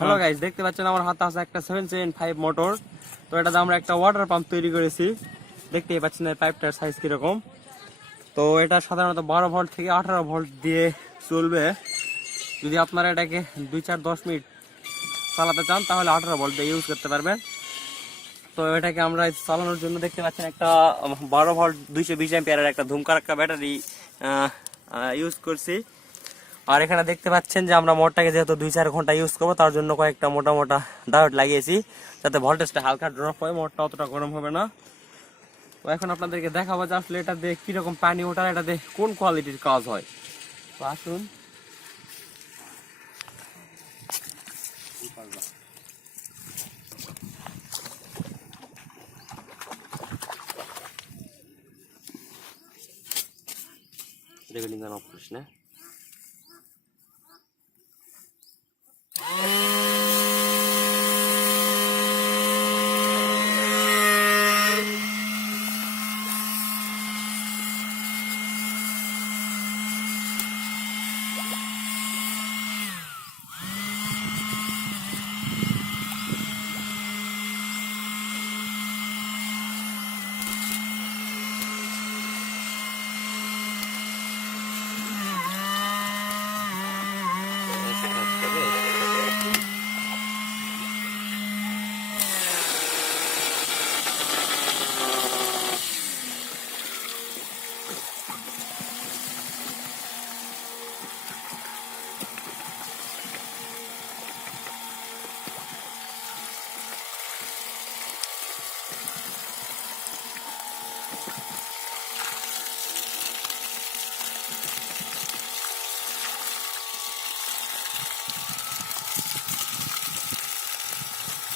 Hello guys, দেখতে পাচ্ছেন আমার হাতে আছে একটা 775 মোটর। তো এটাতে আমরা একটা ওয়াটার পাম্প তৈরি করেছি। দেখতেই পাচ্ছেন এই পাইপটার সাইজ কিরকম। তো এটা সাধারণত 12 ভোল্ট থেকে 18 ভোল্ট দিয়ে চলবে। যদি আপনারা এটাকে 2-4-10 মিনিট চালাতে চান তাহলে 18 ভোল্ট দিয়ে ইউজ করতে পারবেন। তো এটাকে আমরা চালানোর জন্য দেখতে পাচ্ছেন একটা 12 ভোল্ট 220 অ্যাম্পিয়ারের একটা ধুমকারাক্কা ব্যাটারি ইউজ করছি। আর এখানে দেখতে পাচ্ছেন যে আমরা মোটরটাকে যেহেতু 2-4 ঘন্টা ইউজ করবো তার জন্য কয়েকটা মোটা মোটা ডায়োড লাগিয়েছি, যাতে ভোল্টেজটা হালকা ড্রপ হয়, মোটরটা অতটা গরম হবে না। তো এখন আপনাদেরকে দেখাবো যে আসলে এটা দিয়ে কিরকম পানি ওঠার, এটা দিয়ে কোন কোয়ালিটির কাজ হয়। তো আসুন। রেগুলিং অফ করিস না।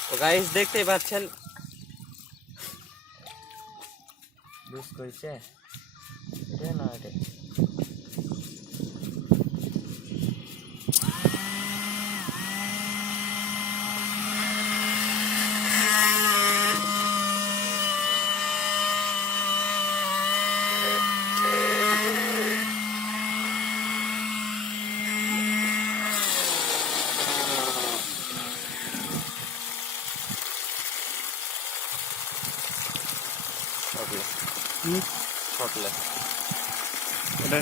তো গাইস দেখতেই পাচ্ছেন লুজ করেছে এটা না, এটা শর্টলেস। এটা